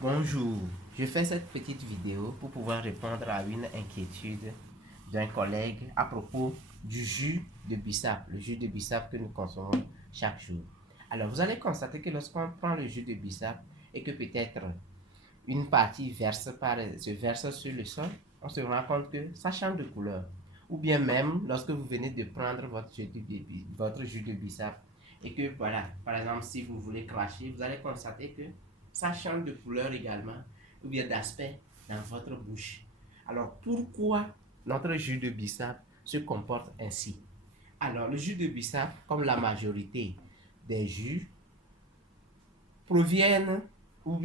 Bonjour, je fais cette petite vidéo pour pouvoir répondre à une inquiétude d'un collègue à propos du jus de bissap, le jus de bissap que nous consommons chaque jour. Alors, vous allez constater que lorsqu'on prend le jus de bissap et que peut-être une partie se verse sur le sol, on se rend compte que ça change de couleur. Ou bien même, lorsque vous venez de prendre votre jus de bissap et que, voilà, par exemple, si vous voulez cracher, vous allez constater que ça change de couleur également, ou bien d'aspect dans votre bouche. Alors, pourquoi notre jus de bissap se comporte ainsi? Alors, le jus de bissap, comme la majorité des jus, proviennent ou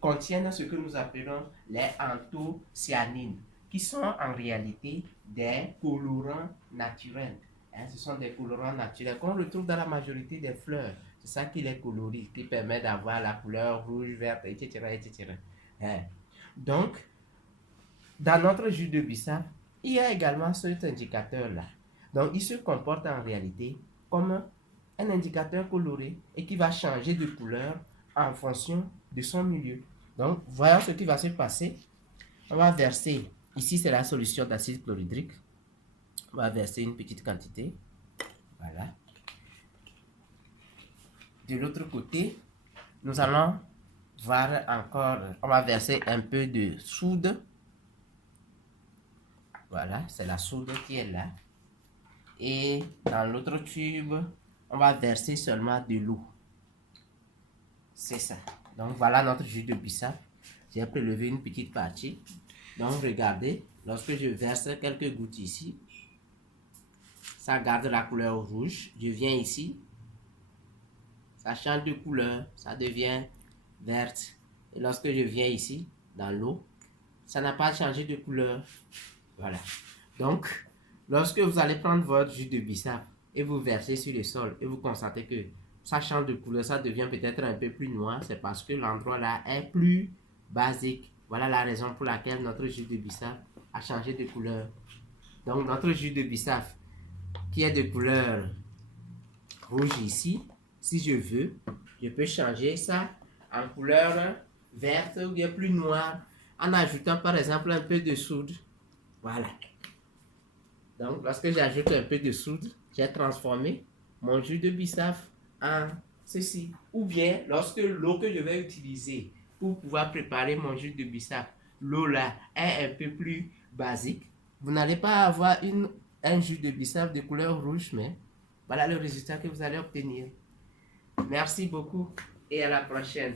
contiennent ce que nous appelons les anthocyanines, qui sont en réalité des colorants naturels. Ce sont des colorants naturels qu'on retrouve dans la majorité des fleurs. C'est ça qui les colorie, qui permet d'avoir la couleur rouge, verte, etc. etc. Donc, dans notre jus de bissap, il y a également cet indicateur-là. Donc, il se comporte en réalité comme un indicateur coloré et qui va changer de couleur en fonction de son milieu. Donc, voyons ce qui va se passer. On va verser, ici c'est la solution d'acide chlorhydrique. On va verser une petite quantité. Voilà. De l'autre côté, nous allons voir encore, on va verser un peu de soude. Voilà, c'est la soude qui est là. Et dans l'autre tube, on va verser seulement de l'eau. C'est ça. Donc voilà notre jus de bissap. J'ai prélevé une petite partie. Donc regardez, lorsque je verse quelques gouttes ici, ça garde la couleur rouge. Je viens ici, ça change de couleur, ça devient verte. Et lorsque je viens ici, dans l'eau, ça n'a pas changé de couleur. Voilà. Donc, lorsque vous allez prendre votre jus de bissap et vous versez sur le sol et vous constatez que ça change de couleur, ça devient peut-être un peu plus noir, c'est parce que l'endroit là est plus basique. Voilà la raison pour laquelle notre jus de bissap a changé de couleur. Donc, notre jus de bissap qui est de couleur rouge ici, si je veux, je peux changer ça en couleur verte ou bien plus noire en ajoutant par exemple un peu de soude. Voilà. Donc, lorsque j'ajoute un peu de soude, j'ai transformé mon jus de bissap en ceci. Ou bien, lorsque l'eau que je vais utiliser pour pouvoir préparer mon jus de bissap, l'eau là est un peu plus basique, vous n'allez pas avoir un jus de bissap de couleur rouge, mais voilà le résultat que vous allez obtenir. Merci beaucoup et à la prochaine.